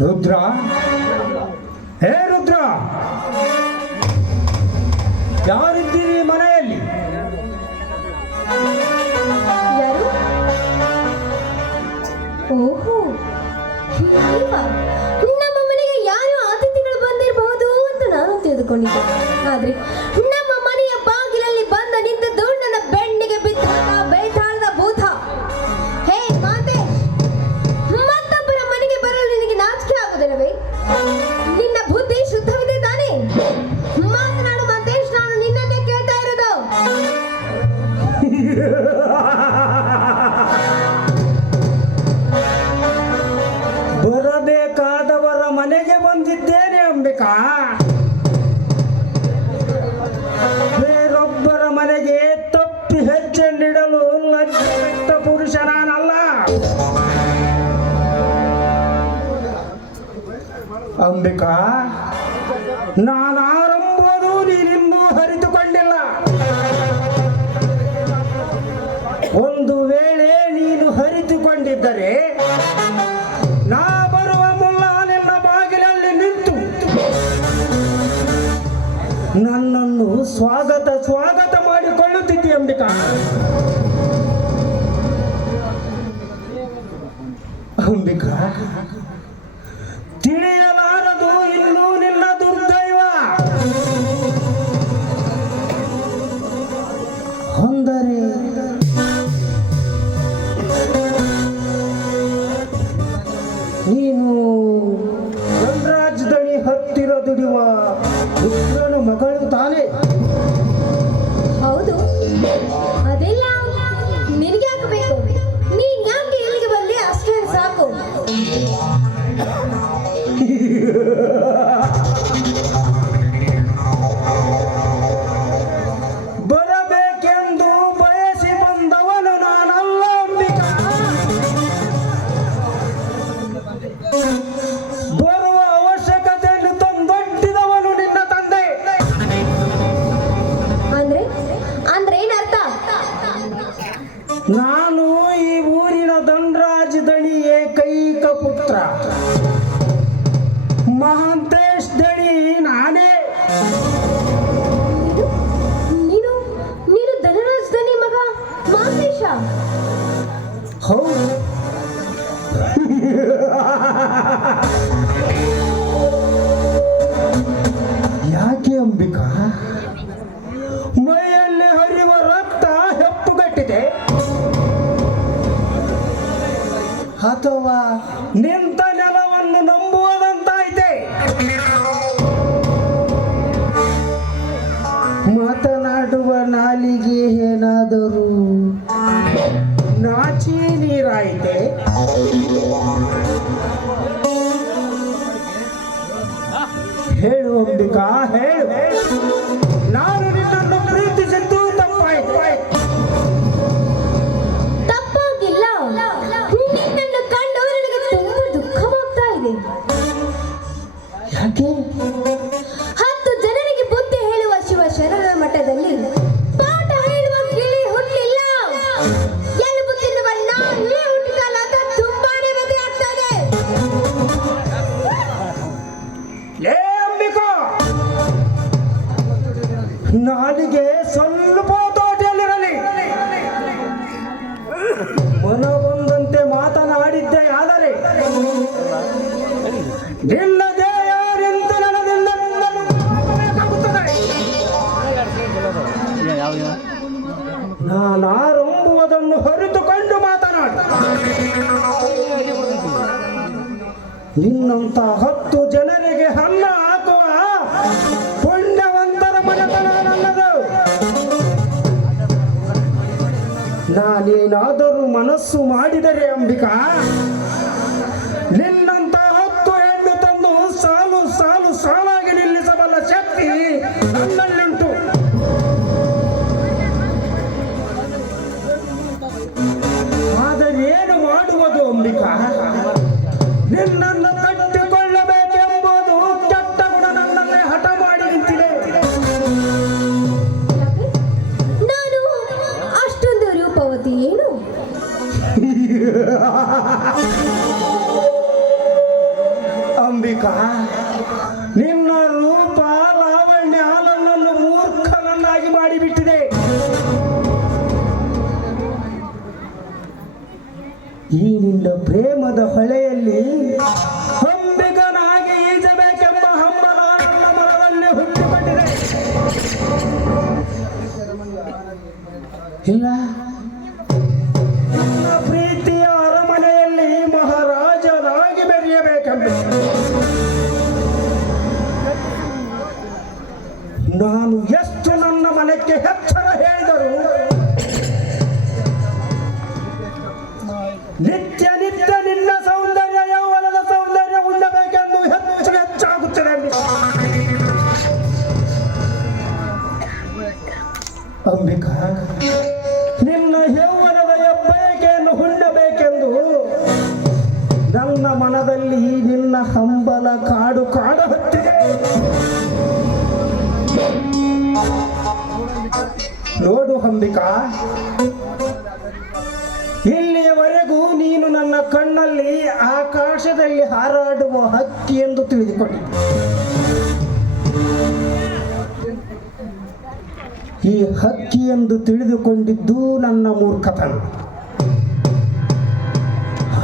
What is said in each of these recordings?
ರುದ್ರ, ಹೇ ರುದ್ರ, ಯಾರಿದ್ದೀರಿ ಮನೆಯಲ್ಲಿ? ಯಾರು? ಓಹೋ, ನೀವಾ? ನಮ್ಮ ಮನೆಗೆ ಯಾರು ಅತಿಥಿಗಳು ಬಂದಿರಬಹುದು ಅಂತ ನಾನು ತಿಳಿದುಕೊಂಡಿದ್ದೆ. ಆದ್ರೆ ನಮ್ಮ ಮನೆಯ ಬಾಗಿಲಲ್ಲಿ ಬಂದ ನಿಂತದ್ದು ನನ್ನ ಬೆಣ್ಣಿಗೆ ಬಿದ್ದ ಬೇತಾಳದ ಭೂತ. ಹೇ ಮಾತೆ, ಮತ್ತೊಬ್ಬರ ಮನೆಗೆ ಬರಲು ನಿನಗೆ ನಾಚಿಕೆ ಆಗುವುದಿಲ್ಲವೇ? ನಿನ್ನ ಬುದ್ಧಿ ಶುದ್ಧವಿದೆ ತಾನೇ? ಮಾತನಾಡು ಮಾತೇಶ್, ನಾನು ನಿನ್ನನ್ನೇ ಕೇಳ್ತಾ ಇರೋದು. ಬರಬೇಕಾದವರ ಮನೆಗೆ ಬಂದಿದ್ದೇನೆ ಅಂಬಿಕಾ. ಬೇರೊಬ್ಬರ ಮನೆಗೆ ತಪ್ಪಿ ಹೆಜ್ಜೆ ನೀಡಲು ಲಜ್ಜೆಗೆಟ್ಟ ಪುರುಷ ನಾನಲ್ಲ. ಅಂಬಿಕಾ, ನಾನಾರಂಭದು ನೀನಿನ್ನೂ ಅರಿತುಕೊಂಡಿಲ್ಲ. ಒಂದು ವೇಳೆ ನೀನು ಅರಿತುಕೊಂಡಿದ್ದರೆ ನಾ ಬರುವ ಮುನ್ನ ನಿನ್ನ ಬಾಗಿಲಲ್ಲಿ ನಿಂತು ನನ್ನನ್ನು ಸ್ವಾಗತ ಮಾಡಿಕೊಳ್ಳುತ್ತಿದ್ದೆ ಅಂಬಿಕಾ. ಅಂಬಿಕಾ, ತಿಳಿಯಲಾರದು ಇನ್ನೂ ನಿನ್ನ ದುರ್ದೈವ. ಅಂದರೆ ನೀನು ಧನರಾಜ್ ದಣಿ ಹತ್ತಿರ ದುಡಿಯುವ ಪುತ್ರನ ಮಗಳು ತಾನೇ? ಹೌದು, ಅದೆಲ್ಲ ನಿನಗೆ ಹಾಕಬೇಕು. ನೀನ್ ಯಾಕೆ ಇಲ್ಲಿಗೆ ಬಂದೆ ಅಷ್ಟೇ ಸಾಕು. ಬರಬೇಕೆಂದು ಬಯಸಿ ಬಂದವನು ನಾನಲ್ಲ ಅಂಬಿಕಾ. ಬರುವ ಅವಶ್ಯಕತೆಯನ್ನು ತಂದೊಡ್ಡಿದವನು ನಿನ್ನ ತಂದೆ. ಅಂದ್ರೆ ಏನರ್ಥ? ನಾನು ಈ ಊರಿನ ಧನರಾಜ್ ದಣಿ ಏಕೈಕ ಪುತ್ರ. ಮಹಾಂತೇಶ್ ದಣಿ ನಾನೇ. ನೀನು ನೀನು ಧನರಾಜ್ ದನಿ ಮಗ ಮಹೇಶ? ಹೌದು. ಯಾಕೆ ಅಂಬಿಕಾ, ಮೈಯಲ್ಲಿ ಹರಿಯುವ ರಕ್ತ ಹೆಪ್ಪುಗಟ್ಟಿದೆ ಅಥವಾ ನಿಂತ ನೆಲವನ್ನು ನಂಬುವುದಂತಾಯಿತೆ? ಮಾತನಾಡುವ ನಾಲಿಗೆ ಏನಾದರೂ ನಾಚಿ ನೀರಾಯಿತೆ? ಹೇಳು ಅಂಬಿಕಾ, ಹೇಳು. ನಾನು ನಿನ್ನನ್ನು ಪ್ರೀತಿಸಿದ್ದು ತಪ್ಪಾಯ್ತು. ತಪ್ಪಾಗಿಲ್ಲ. ನಿನ್ನನ್ನು ಕಂಡು ನನಗೆ ತುಂಬಾ ದುಃಖವಾಗ್ತಾ ಇದೆ. ಯಾಕೆ? 10 ಜನರಿಗೆ ಬುದ್ಧಿ ಹೇಳುವ ಶಿವ ಶರಣರ ಮಠದಲ್ಲಿ ಪಾಠ ಹೇಳುವ ಗಿಳಿ ಹುಟ್ಟಿಲ್ಲ. ಎಲುಬು ತಿನ್ನುವ ನಾಯಿ ಹುಟ್ಟಿದಲ್ಲ ಅಂತ ತುಂಬಾನೇ ವ್ಯಥೆ ಆಗ್ತಾ ಇದೆ. ಲೇ ಅಂಬಿಕಾ, ನಾಲಿಗೆ ಸ್ವಲ್ಪ ತೋಟೆಯಲ್ಲಿರಲಿ. ಮನ ಬಂದಂತೆ ಮಾತನಾಡಿದ್ದೆ ಆದರೆ ನಿನ್ನ ದೇವರೆಂದು ನನಗಿಂದ ಮಾತನಾಡಬೇಕಾಗುತ್ತದೆ. ನಾನಾರಂಭುವುದನ್ನು ಹೊರತುಕೊಂಡು ಮಾತನಾಡು. ನಿನ್ನಂತ 10 ಜನರಿಗೆ ಅನ್ನ ಹಾಕುವ ಪುಣ್ಯವಂತರ ಮನೆತನ ನನ್ನದು. ನಾನೇನಾದರೂ ಮನಸ್ಸು ಮಾಡಿದರೆ ಅಂಬಿಕಾ, ನಿನ್ನಂತ 10 ಹೆಣ್ಣು ತಂದು ಸಾಲಾಗಿ ನಿಲ್ಲಿಸಬಲ್ಲ ಶಕ್ತಿ ನನ್ನಲ್ಲುಂಟು. ಆದರೆ ಏನು ಮಾಡುವುದು ಅಂಬಿಕಾ? ನಿನ್ನನ್ನು ತಟ್ಟಿಕೊಳ್ಳಬೇಕೆಂಬುದು ಕೆಟ್ಟ ಗುಣ ನನ್ನನ್ನೇ ಹಠ ಮಾಡಿ ನಿಂತಿದೆ. ನಾನು ಅಷ್ಟೊಂದು ರೂಪವತಿ ಏನು? ಅಂಬಿಕಾ, ನಿನ್ನ ರೂಪ ಲಾವಣ್ಯ ನನ್ನನ್ನು ಮೂರ್ಖನನ್ನಾಗಿ ಮಾಡಿಬಿಟ್ಟಿದೆ. ಈ ನಿನ್ನ ಪ್ರೇಮದ ಹೊಳೆಯಲ್ಲಿ ಅಂಬಿಕನಾಗಿ ಈಜಬೇಕೆಂಬ ಹಂಬಲ ನನ್ನ ಮನದಲ್ಲಿ ಹುಟ್ಟಿಕೊಂಡಿದೆ. ಇಲ್ಲ, ನನ್ನ ಪ್ರೀತಿಯ ಅರಮನೆಯಲ್ಲಿ ಮಹಾರಾಜನಾಗಿ ಬೆರೆಯಬೇಕೆಂಬ ನಾನು ಎಷ್ಟು ನನ್ನ ಮನಕ್ಕೆ ಎಚ್ಚರ ಹೇಳಿದರು ನಿತ್ಯ ನಿತ್ಯ ನಿನ್ನ ಸೌಂದರ್ಯ, ಯೌವನದ ಸೌಂದರ್ಯ ಉಣ್ಣಬೇಕೆಂದು ಹೆಚ್ಚು ಹೆಚ್ಚಾಗುತ್ತದೆ. ಅಂಬಿಕಾ, ನಿನ್ನ ಯೌವನದ ಬಯಕೆಯನ್ನು ಉಣ್ಣಬೇಕೆಂದು ನನ್ನ ಮನದಲ್ಲಿ ನಿನ್ನ ಹಂಬಲ ಕಾಡು ಕಾಡು ಹತ್ತಿದೆ. ನೋಡು ಅಂಬಿಕಾ, ಇಲ್ಲಿಯವರೆಗೂ ನೀನು ನನ್ನ ಕಣ್ಣಲ್ಲಿ ಆಕಾಶದಲ್ಲಿ ಹಾರಾಡುವ ಹಕ್ಕಿ ಎಂದು ತಿಳಿದುಕೊಂಡಿದ್ದೆ. ಈ ಹಕ್ಕಿ ಎಂದು ತಿಳಿದುಕೊಂಡಿದ್ದು ನನ್ನ ಮೂರ್ಖತನ.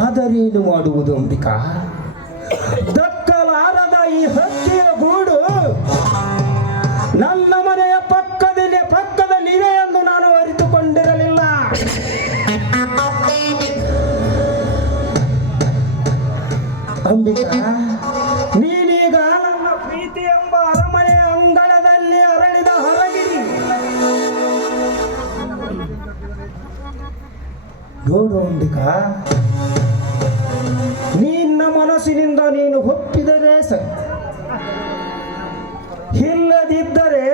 ಆದರೇನು ಮಾಡುವುದು ಅಂಬಿಕಾ? ದಕ್ಕಲಾರದ ಈ ಹಕ್ಕಿಯ ಗೂಡು ನನ್ನ ಮನೆಯ ಪಕ್ಕದಲ್ಲಿದೆ ಎಂದು ನಾನು ಅರಿತುಕೊಂಡಿರಲಿಲ್ಲ. ಅಂಬಿಕಾ, ನೀನೀಗ ನನ್ನ ಪ್ರೀತಿ ಎಂಬ ಅರಮನೆಯ ಅಂಗಳದಲ್ಲಿ ಅರಳಿದ ಹೊರಗಿರಿ. ನೋಡು ಅಂಬಿಕಾ, ನಿನ್ನ ಮನಸ್ಸಿನಿಂದ ನೀನು ಒಪ್ಪಿದರೆ ಸರಿ, ಇಲ್ಲದಿದ್ದರೆ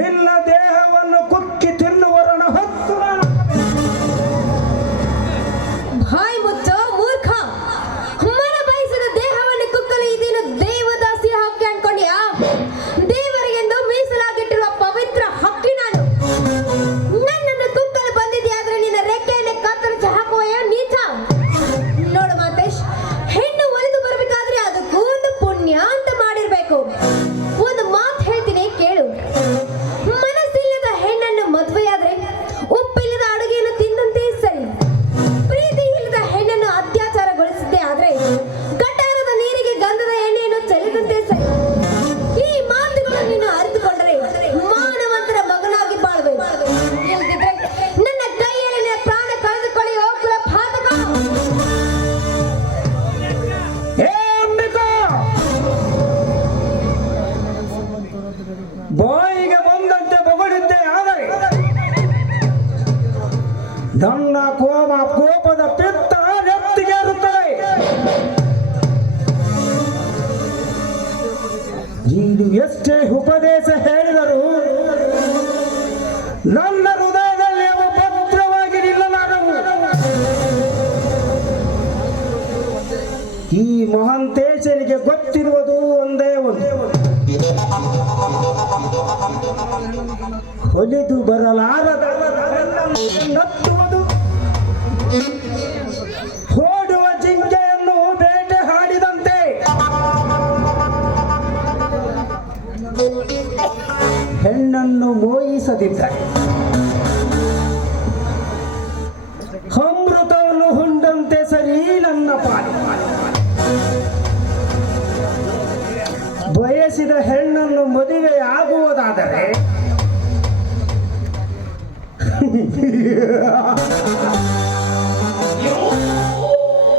ನಿನ್ನ ದೇಹವನ್ನು ಕುಕ್ಕಿ ತಿನ್ನುವರಣ ಹೊತ್ತು ಹಾಯ್ ಮುಚ್ಚೋ ಮೂರ್ಖ, ಮನ ಬಯಸಿದ ದೇಹವನ್ನು ಕುಕ್ಕಲು ಇದೇನು ದೇವದಾಸಿ ಹಕ್ಕಿ ಅನ್ಕೊಂಡ್ಯಾ? ದೇವರಿಗೆಂದು ಮೀಸಲಾಗಿಟ್ಟಿರುವ ಪವಿತ್ರ ಹಕ್ಕಿ ನಾನು. ನನ್ನನ್ನು ಕುಕ್ಕಲು ಬಂದಿದೆಯಾದ್ರೆ ನಿನ್ನ ರೆಕ್ಕೆಯನ್ನು ಕತ್ತರಿಸಿ ಹಾಕುವಯ್ಯ ನೀಚ. ನೋಡು ಮಾತೇಶ್, ಹೆಣ್ಣು ಒಲಿದು ಬರಬೇಕಾದ್ರೆ ಅದಕ್ಕೂ ಒಂದು ಪುಣ್ಯ ಅಂತ ಮಾಡಿರ್ಬೇಕು. ಒಂದು ಮಾತು ಹೇಳ್ತೀನಿ ಕೇಳು. ಮನಸ್ಸಿಲ್ಲದ ಹೆಣ್ಣನ್ನು ಮದುವೆಯಾದ್ರೆ ಉಪ್ಪಿಲ್ಲದ ಅಡುಗೆಯನ್ನು ತಿಂದಂತೆ ಸರಿ. ಪ್ರೀತಿ ಇಲ್ಲದ ಹೆಣ್ಣನ್ನು ಅತ್ಯಾಚಾರಗೊಳಿಸಿದ್ದೆ ಆದ್ರೆ ಗಟಾರದ ನೀರಿಗೆ ಗಂಧದ ಎಣ್ಣೆಯನ್ನು ಚೆಲ್ಲಿದಂತೆ ಸರಿ. ಈ ಮಾತುಗಳನ್ನು ನೀನು ಅರಿತುಕೊಂಡರೆ ಮಾನವಂತರ ಮಗನಾಗಿ ಬಾಳ್ಬೇಕು. ಇಲ್ಲದಿದ್ರೆ ನನ್ನ ಕೈಯಲ್ಲಿ ನಿನ್ನ ಪ್ರಾಣ ಕಳೆದುಕೊಳ್ಳಿ ಹೋಗ್ಲ ಪಾತಕ. ಬಾಯಿಗೆ ಬಂದಂತೆ ಬೊಗಳಿದ್ದೆ, ಆದರೆ ನನ್ನ ಕೋಪದ ಪಿತ್ತ ನೆತ್ತಿಗೆ ಇರುತ್ತದೆ. ನೀನು ಎಷ್ಟೇ ಉಪದೇಶ ಹೇಳಿದರೂ ನನ್ನ ಹೃದಯದಲ್ಲಿ ಅವು ಭದ್ರವಾಗಿ ನಿಲ್ಲಲಾರವು. ಈ ಮಹಾಂತೇಶನಿಗೆ ಗೊತ್ತಿರುವುದು ಒಂದೇ ಒಂದು, ಹೊಲಿದು ಬರಲಾರದ ನತ್ತುವುದು, ಓಡುವ ಜಿಂಕೆಯನ್ನು ಬೇಟೆ ಹಾಡಿದಂತೆ ಹೆಣ್ಣನ್ನು ಮೋಹಿಸದಿದ್ದರೆ ಅಮೃತವನ್ನು ಹುಂಡಂತೆ ಸರಿ ನನ್ನ ಪಾಲಿ. ಬಯಸಿದ ಹೆಣ್ಣನ್ನು ಮದುವೆ ಆಗುವುದಾದರೆ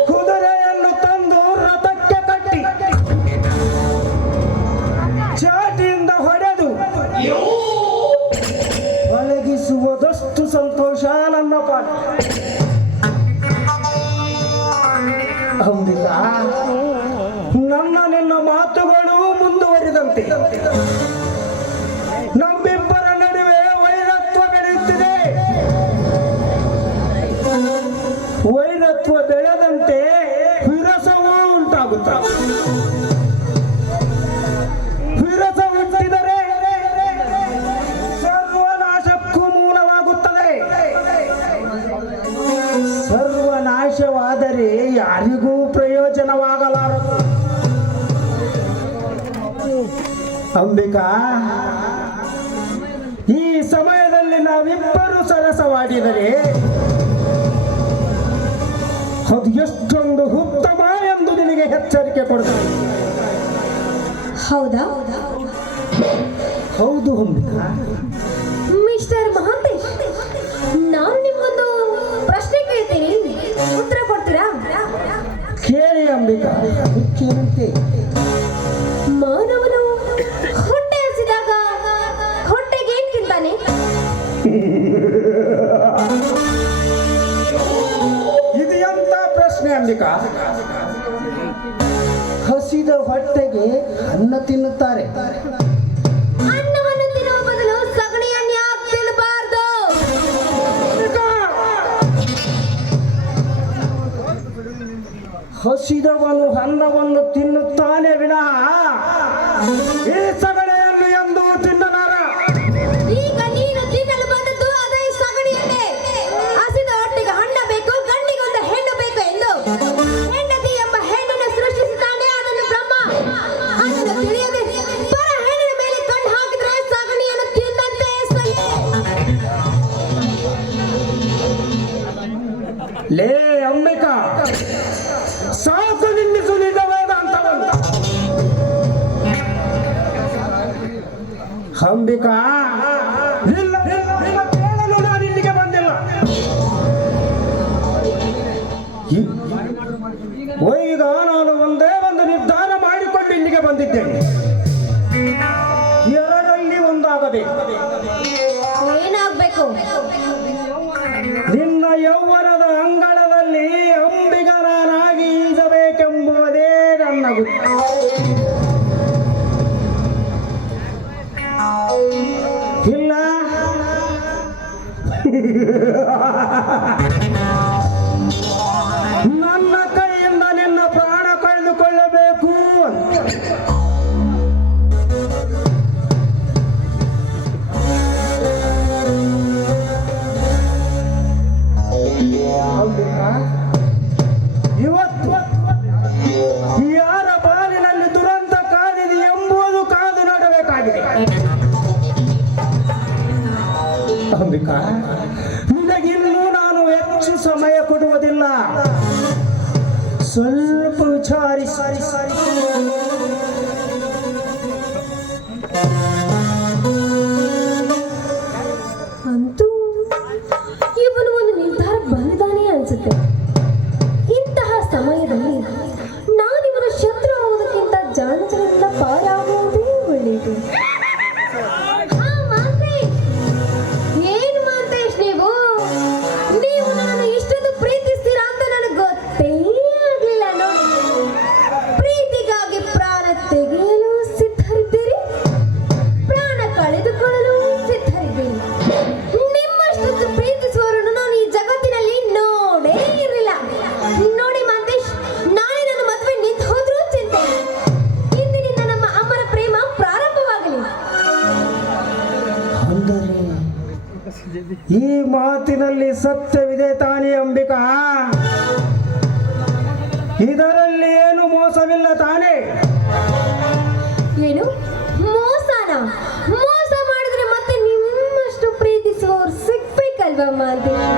ಕುದುರೆಯನ್ನು ತಂದು ರಥಕ್ಕೆ ಕಟ್ಟಿ ಚಾಟಿಯಿಂದ ಹೊಡೆದು ಒಳಗಿಸುವುದಷ್ಟು ಸಂತೋಷ ನನ್ನ ಪಾಠ. ಅಂಬಿಕಾ, ನನ್ನ ನಿನ್ನ ಮಾತುಗಳು ಮುಂದುವರಿದಂತೆ ನಮ್ಮಿಬ್ಬರ ನಡುವೆ ವೈರತ್ವ ಬೆಳೆಯುತ್ತಿದೆ. ವೈರತ್ವ ಬೆಳೆದಂತೆ ವಿರಸವೂ ಉಂಟಾಗುತ್ತದೆ. ವಿರಸ ಹುಟ್ಟಿದರೆ ಸರ್ವನಾಶಕ್ಕೂ ಮೂಲವಾಗುತ್ತದೆ. ಸರ್ವನಾಶವಾದರೆ ಯಾರಿಗೂ ಪ್ರಯೋಜನವಾಗಲಾರದು. ಅಂಬಿಕಾ, ಈ ಸಮಯದಲ್ಲಿ ನಾವಿಬ್ಬರು ಸರಸವಾಡಿದರೆ ಅದು ಎಷ್ಟೊಂದು ಉತ್ತಮ ಎಂದು ನಿನಗೆ ಎಚ್ಚರಿಕೆ ಕೊಡುತ್ತೇನೆ. ಹೌದಾ? ಹೌದು ಅಂಬಿಕಾ. ಮಿಸ್ಟರ್ ಮಹಾಂತೇಶ್, ನಾನು ನಿಮ್ಗೊಂದು ಪ್ರಶ್ನೆ ಕೇಳ್ತೀನಿ, ಉತ್ತರ ಕೊಡ್ತೀರಾ? ಕೇಳಿ ಅಂಬಿಕಾ. ಕೇಳಂತೆ. ಮಾನವನು ಹೊಟ್ಟೆ ಹಸಿದಾಗ ಹೊಟ್ಟೆಗೆ ಏನ್ ತಿಂತಾನೆ? ಇದು ಎಂತ ಪ್ರಶ್ನೆ ಅಂಬಿಕಾ? ಹಸಿದ ಹೊಟ್ಟೆಗೆ ಅನ್ನ ತಿನ್ನುತ್ತಾರೆ. ಅನ್ನವನ್ನು ತಿನ್ನುವ ಬದಲು ಸಗಣಿಯನ್ನು ಯಾಕೆ ತಿನ್ನಬಾರ್ದು? ಹಸಿದವನು ಅನ್ನವನ್ನು ತಿನ್ನುತ್ತಾನೆ ವಿನಃ ಈ ಸಗಣಿಯನ್ನು ಎಂದು ತಿನ್ನಲಾರ. ಈಗ ನೀನು ತಿನ್ನಲು ಬಂದದ್ದು ಅದೇ ಸಗಣಿಯನ್ನೇ. ಹಸಿದ ಹೊಟ್ಟೆಗೆ ಹಣ್ಣ ಬೇಕು, ಗಂಡಿಗೊಂದು ಹೆಣ್ಣು ಬೇಕು ಎಂದು ಹೆಂಡತಿ ಎಂಬ ಹೆಣ್ಣನ್ನು ಸೃಷ್ಟಿಸಿದ್ದಾನೆ ಅದನ್ನು ಬ್ರಹ್ಮ. ಅದನ್ನು ತಿಳಿಯದೆ ಪರ ಹೆಣ್ಣಿನ ಮೇಲೆ ಕಣ್ಣು ಹಾಕಿದ್ರೆ ಸಗಣಿಯನ್ನು ತಿಂದಂತೆ ಸರಿ. ಲೇ ಅಂಬಿಕಾ, ಸಾಕು ನಿಲ್ಲಿಸು ನಿಜ ವೇದಾಂತವಂತ. ಅಂಬಿಕಾ, ಇಲ್ಲ, ಇಲ್ಲ, ಕೇಳಲು ನಾನು ಇಲ್ಲಿಗೆ ಬಂದಿಲ್ಲ. ಈಗ ನಾನು ಒಂದೇ ಒಂದು ನಿರ್ಧಾರ ಮಾಡಿಕೊಂಡು ಇಲ್ಲಿಗೆ ಬಂದಿದ್ದೇನೆ. ಎರಡರಲ್ಲಿ ಒಂದಾಗಬೇಕು. ಏನಾಗ್ಬೇಕು? ನಿನ್ನ ಯೌವನದ ಅಂಗಳದಲ್ಲಿ ಅಂಬಿಗನಾಗಿ ಈಜಬೇಕೆಂಬುದೇ ನನ್ನ ಗುರಿ. ಇಲ್ಲ ನನ್ನ ಕೈಯಿಂದ ನಿನ್ನ ಪ್ರಾಣ ಕಳೆದುಕೊಳ್ಳಬೇಕು ಅಂತ. ಇವತ್ತು ಯಾರ ಬಾಲಿನಲ್ಲಿ ದುರಂತ ಕಾದಿದೆ ಎಂಬುದು ಕಾದು ನೋಡಬೇಕಾಗಿದೆ. ಅಂಬಿಕಾ, ನಿನಗಿನ್ನೂ ನಾನು ಹೆಚ್ಚು ಸಮಯ ಕೊಡುವುದಿಲ್ಲ. ಸ್ವಲ್ಪ ವಿಚಾರಿಸಿ. ಅಂತೂ ಇವನು ಒಂದು ನಿರ್ಧಾರ ಬಂದಿದ್ದಾನೆ ಅನ್ಸುತ್ತೆ. ಇಂತಹ ಸಮಯದಲ್ಲಿ ನಾನಿವನ ಶತ್ರು ಆಗುವುದಕ್ಕಿಂತ ಜಾಣತನದಿಂದ ಪಾರಾಗುವುದೇ ಒಳ್ಳೆಯದು. ಏನು ಮಾಂತೇಶ್, ನೀವು ನಾನು ಇಷ್ಟೊಂದು ಪ್ರೀತಿಸ್ತೀರಾ ಅಂತ ನನಗೆ ಗೊತ್ತೇ ಆಗಲಿಲ್ಲ ನೋಡಿ. ಪ್ರೀತಿಗಾಗಿ ಪ್ರಾಣ ತೆಗೆಯಲು ಸಿದ್ಧರಿದ್ದೀರಿ, ಪ್ರಾಣ ಕಳೆದುಕೊಳ್ಳಲು ಸಿದ್ಧರಿದ್ದೀರಿ. ನಿಮ್ಮಷ್ಟೊಂದು ಪ್ರೀತಿಸುವವರನ್ನು ನಾನು ಈ ಜಗತ್ತಿನಲ್ಲಿ ನೋಡೇ ಇರಲಿಲ್ಲ. ನೋಡಿ ಮಾಂತೇಶ್, ನಾಳೆ ನನ್ನ ಮದುವೆ ನಿಂತು ಹೋದ್ರೂ ಚಿಂತೆ. ಇಂದಿನಿಂದ ನಮ್ಮ ಅಮ್ಮರ ಪ್ರೇಮ ಪ್ರಾರಂಭವಾಗಲಿ. ಅಂದರೆ ಈ ಮಾತಿನಲ್ಲಿ ಸತ್ಯವಿದೆ ತಾನೇ ಅಂಬಿಕಾ? ಇದರಲ್ಲಿ ಏನು ಮೋಸವಿಲ್ಲ ತಾನೇ? ಏನು ಮೋಸನ? ಮೋಸ ಮಾಡಿದ್ರೆ ಮತ್ತೆ ನಿಮ್ಮಷ್ಟು ಪ್ರೀತಿಸುವವರು ಸಿಗ್ಬೇಕಲ್ವಾ ಮಾಂತೇಶ್?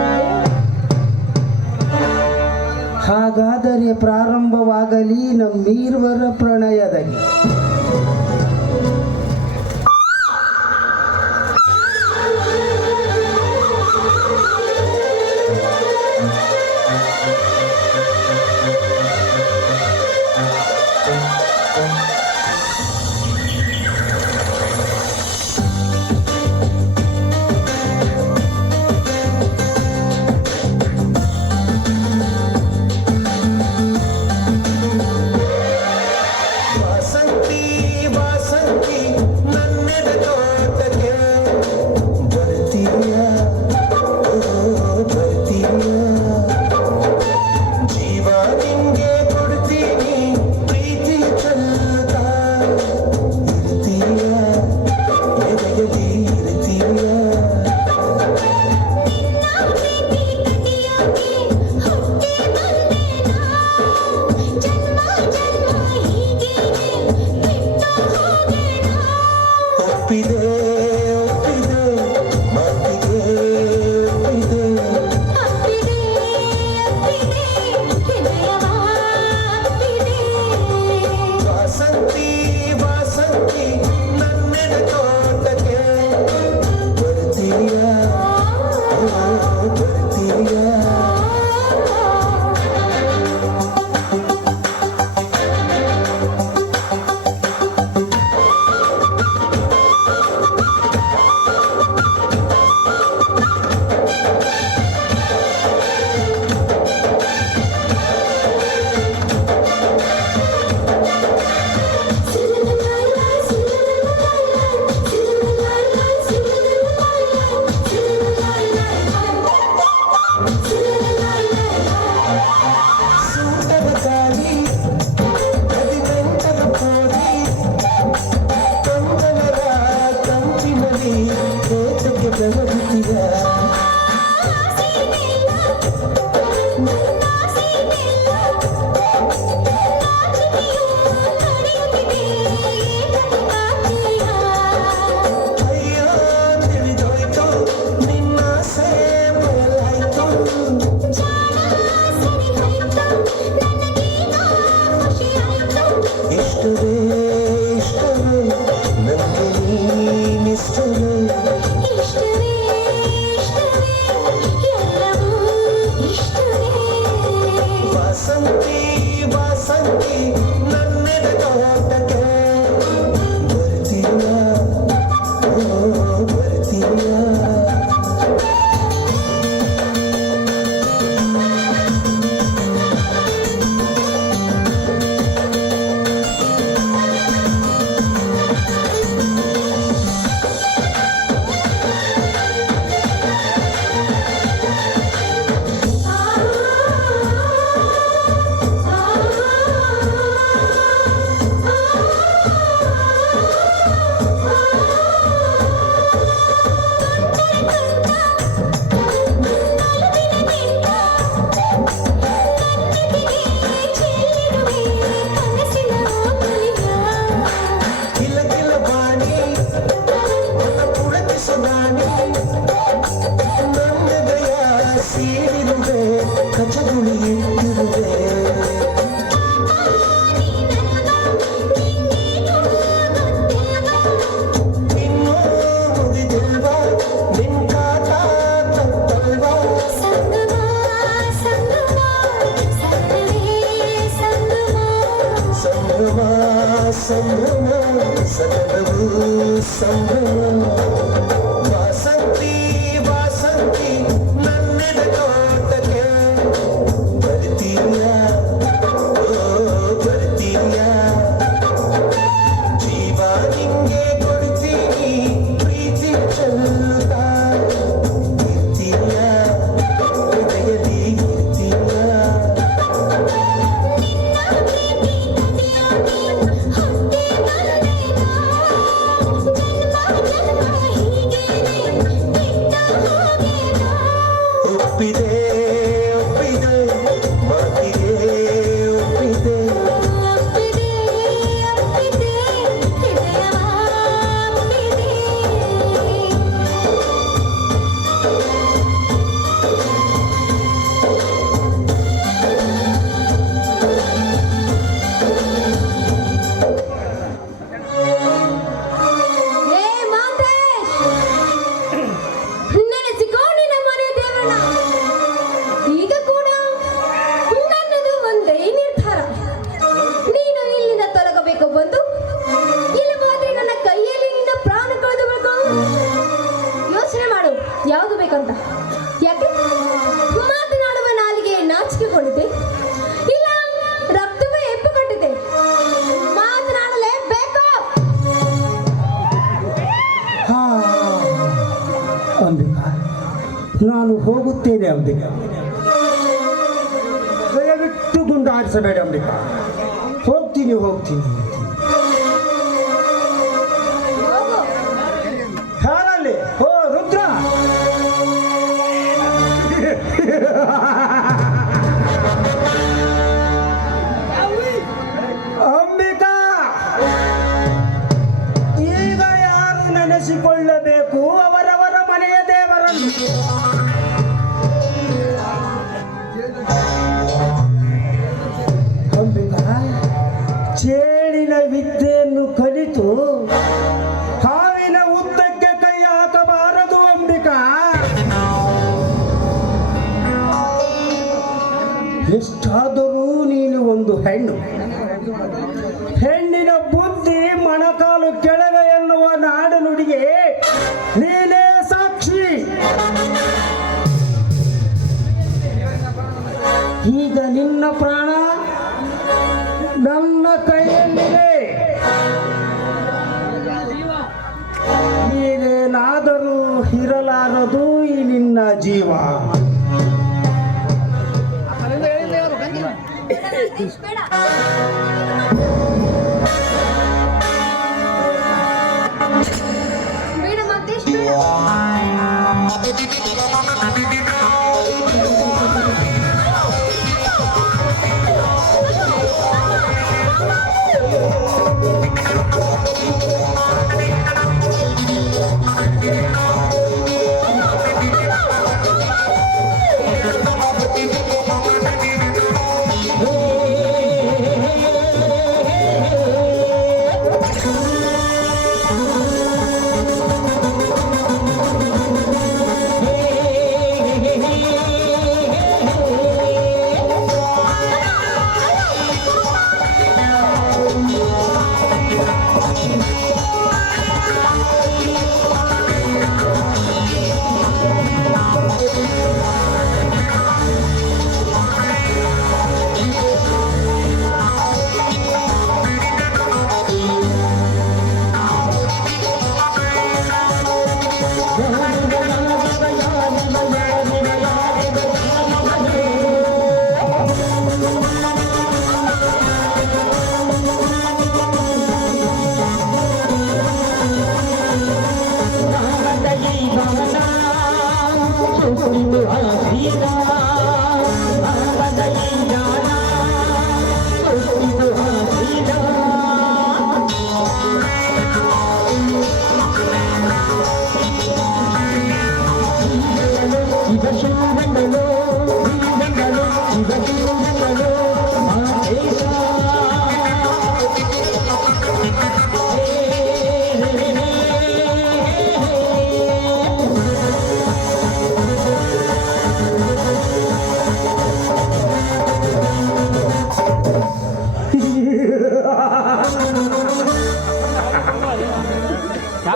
ಹಾಗಾದರೆ ಪ್ರಾರಂಭವಾಗಲಿ ನಮ್ಮೀರ್ವರ ಪ್ರಣಯದಲ್ಲಿ. ವಸಂತಿ ವಾಸಂತಿ ವಾಸಂತಿ ನನ್ನೆದ ತೋಟಕ್ಕೆ ಬರ್ತೀಯ ಬರ್ತೀಯ ಸೀರಿರುವೆ ಕಚಗುಳಿ ಇಟ್ಟಿರುವೆ ಇನ್ನೂ ಮುಗಿದಿಲ್ವ ನಿನ್ ಕಾಟ ತಪ್ಪಲ್ವ ಸಂಭ್ರಮ ಸಂಭ್ರಮ ಸಕಲವು ಸಂಭ್ರಮ ವಾಸಂತಿ ವಾಸಂತಿ ನನ್ನೆದ ತೋಟಕ್ಕೆ ಬರ್ತೀಯ ಬರ್ತೀಯ ಜೀವ ನಿಂಗೆ ಕೊಡ್ತೀನಿ ಪ್ರೀತಿ ಚೆಲ್ಲುತ್ತಾ ಇರ್ತೀಯ ಹೃದಯದಿ ಇರ್ತೀಯ ಒಪ್ಪಿದೆ ಒಪ್ಪಿದೆ ಮಾತಿಗೆ ಒಪ್ಪಿದೆ ನೆನೆಸಿಕೊಂಡು ಮನೆ ದೇವಣ್ಣ ಈಗ ಕೂಡ ನನ್ನದು ಒಂದೇ ನಿರ್ಧಾರ. ನೀನು ಇಲ್ಲಿಂದ ತೊಲಗಬೇಕು ಬಂದು ಇಲ್ಲವಾದ್ರೆ ನನ್ನ ಕೈಯಲ್ಲಿ ನಿನ್ನ ಪ್ರಾಣ ಕಳೆದುಬೇಕು. ಯೋಚನೆ ಮಾಡು ಯಾವುದು ಬೇಕಂತ. ಯಾಕೆ ಮಾತನಾಡುವ ನಾಲಿಗೆ ನಾಚಿಕೆಗೊಂಡಿದೆ, ಇಲ್ಲ ರಕ್ತವೇ ಎಪ್ಪುಗಟ್ಟಿದೆ. ಮಾತನಾಡಲೇಬೇಕು. ಹಾ ಅಂಬಿಕಾ, ನಾನು ಹೋಗುತ್ತೇನೆ ಅಂಬಿಕಾ. ದಯವಿಟ್ಟು ಗುಂಡಾರಿಸಬೇಡ ಅಂಬಿಕಾ. ಹೋಗ್ತೀನಿ ಹೋಗ್ತೀನಿ ಹೋಗು. ಯಾರಲ್ಲಿ? ಓ ರುದ್ರ. ಅಂಬಿಕಾ, ಈಗ ಯಾರು ನೆನೆಸಿಕೊಳ್ಳಬೇಕು ಅವರವರ ಮನೆಯ ದೇವರನ್ನು. ಅಂಬಿಕಾ, ಚೇಳಿನ ವಿದ್ಯೆಯನ್ನು ಕಲಿತು ಹಾವಿನ ಉದ್ದಕ್ಕೆ ಕೈ ಹಾಕಬಾರದು ಅಂಬಿಕಾ. ಎಷ್ಟಾದರೂ ನೀನು ಒಂದು ಹೆಣ್ಣು. ಹೆಣ್ಣಿನ ಬುದ್ಧಿ ಮೊಣಕಾಲು ಕೆಳಗೆ ಎನ್ನುವ ನಾಡು ನುಡಿಗೆ ನೀನೇ ಸಾಕ್ಷಿ. ಈಗ ನಿನ್ನ ಪ್ರಾಣ ನನ್ನ ಕೈಯಲ್ಲಿದೆ. ನೀನೇನಾದರೂ ಇರಲಾರದು ಈ ನಿನ್ನ ಜೀವ. ಬೇಡ. ಬೇಡ ಮತ್ತೇಶ್ ಬೇಡ.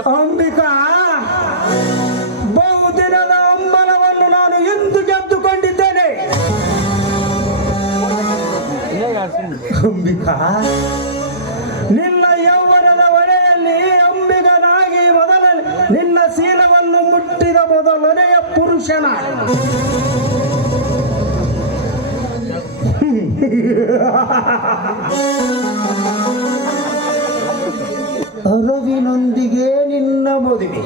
ಅಂಬಿಕಾ, ಬಹುದಿನದ ಅಂಬಲವನ್ನು ನಾನು ಎಂದು ಗೆದ್ದುಕೊಂಡಿದ್ದೇನೆ. ಅಂಬಿಕಾ, ನಿನ್ನ ಯೌವನದ ಒಳೆಯಲ್ಲಿ ಅಂಬಿಗನಾಗಿ ನಿನ್ನ ಶೀಲವನ್ನು ಮುಟ್ಟಿದ ಮೊದಲನೆಯ ಪುರುಷನ ಅರವಿನೊಂದಿಗೆ ನಿನ್ನ ಮದುವೆ.